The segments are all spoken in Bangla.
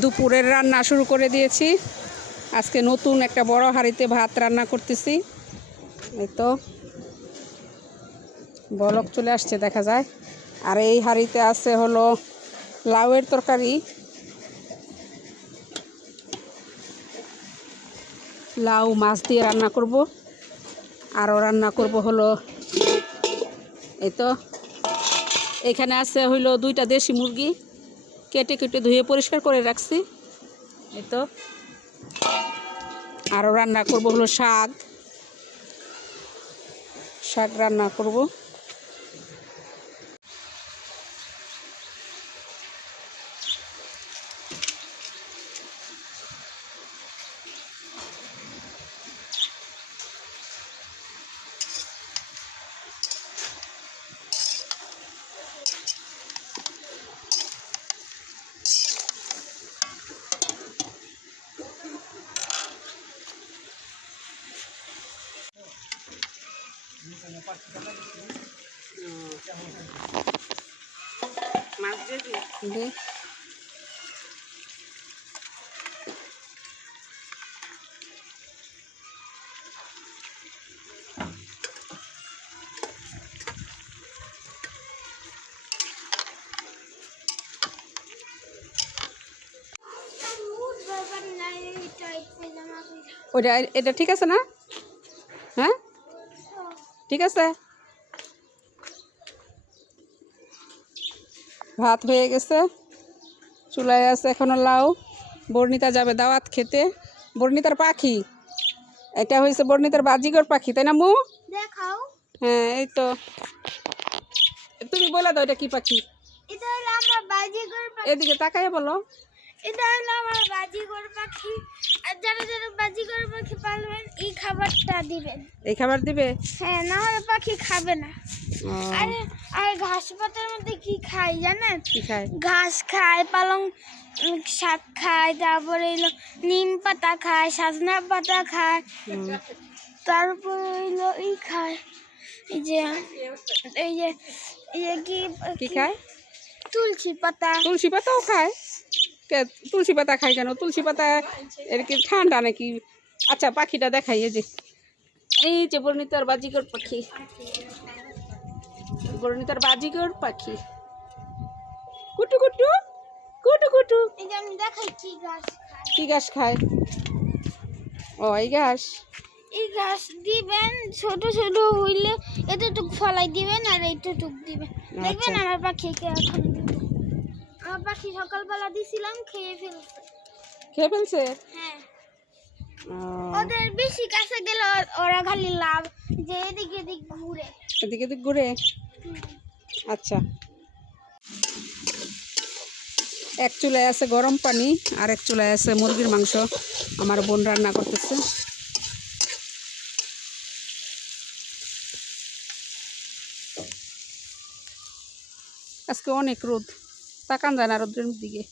দুপুরের রান্না শুরু করে দিয়েছি। আজকে নতুন একটা বড় হাঁড়িতে ভাত রান্না করতেছি। এই তো বলক চলে আসছে, দেখা যায়। আর এই হাঁড়িতে আছে হলো লাউয়ের তরকারি। লাউ মাছ দিয়ে রান্না করব। আরও রান্না করব হলো, এই তো। এখানে আছে হইল দুইটা দেশি মুরগি। কেটে কেটে ধুয়ে পরিষ্কার করে রাখছি। এই তো। আরও রান্না করব হলো শাক। শাক রান্না করব। দে ওইটা এটা ঠিক আছে না? হ্যাঁ? ঠিক আছে? ভাত হয়ে গেছে। চুলায় আছে এখনও লাউ। বর্ণিতা যাবে দাওয়াত খেতে। বর্ণিতার পাখি। এটা হয়েছে বর্ণিতার বাজিগর পাখি তাই না মু? হ্যাঁ এই তো। তুমি বলে দাও এটা কি পাখি? এদিকে তাকাই বলো। এটা হলো আমার বাজিগর পাখি। আর যারা যারা বাজিগর পাখি পালবেন এই খাবারটা দিবেন। এই খাবার দিবে? হ্যাঁ না হলে পাখি খাবে না। আর আর ঘাস পাতার মধ্যে কি খায় জানেন? কি খায়? ঘাস খায় পালং শাক খায় তারপরে এলো নিম পাতা খায় সাজনা পাতা খায়। তারপরে এলো এই খায় এই যে এই যে এই যে কি কি খায়? তুলসী পাতা। তুলসী পাতাও খায়? তুলসী পাতা খায় কেন? তুলসী পাতা এর কি ঠান্ডা নাকি? আচ্ছা পাখিটা দেখাই এই যে। এই যে বর্ণিতার বাজিগর পাখি। বর্ণিতার বাজিগর পাখি। কুটু কুটু কুটু কুটু। কি ঘাস খায়। ও এই ঘাস এই ঘাস দিবেন ছোট ছোট হইলে এতটুক ফলাই দিবেন আর এইটুক দিবেন। দেখবেন আমার পাখিকে এখন আমার পাখি সকালবেলা দিছিলাম খেয়ে ফেলছে। খেয়ে ফেলছে? হ্যাঁ। ওদের বেশি কাছে গেলে ওরা খালি লাভ যে এদিকে এদিক ঘুরে। এদিকে এদিক ঘুরে? আচ্ছা। এক চুলায় আছে গরম পানি আর এক চুলায় আছে মুরগির মাংস। আমার বোন রান্না করতেছে। আজকে অনেক রোদ। তাকান যায় না রোদ্রের দিকে।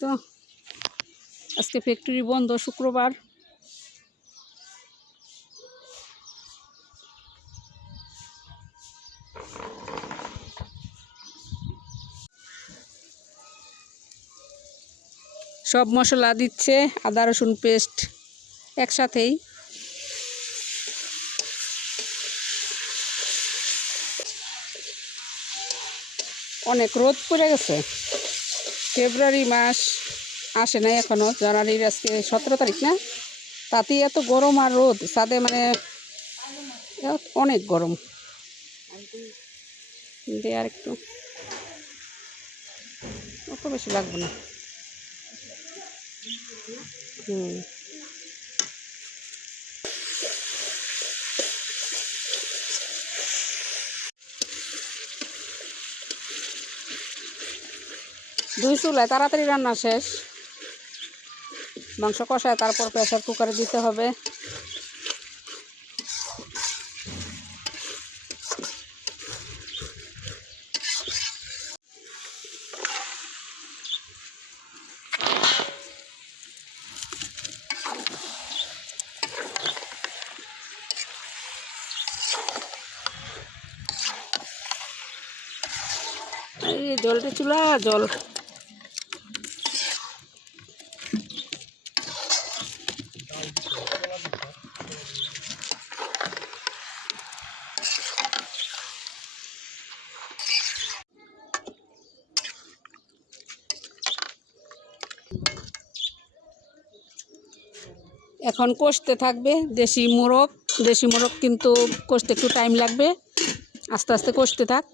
তো, আজকে ফ্যাক্টরি বন্ধ, শুক্রবার। সব মশলা দিচ্ছে, আদা, রসুন পেস্ট একসাথেই। অনেক রোদ পড়ে গেছে। ফেব্রুয়ারি মাস আসে নাই এখনও জানুয়ারির আজকে সতেরো তারিখ না? তাতেই এত গরম আর রোদ সাথে মানে অনেক গরম। দে আর একটু। অত বেশি লাগবে না। হুম। দুই চুলায় তাড়াতাড়ি রান্না শেষ। মাংস কষায় তারপর প্রেসার কুকারে দিতে হবে। এই জলটা চুলা, জল। এখন কষতে থাকবে, দেশি মোরগ দেশি মোরগ কিন্তু কষতে একটু টাইম লাগবে, আস্তে আস্তে কষতে থাক।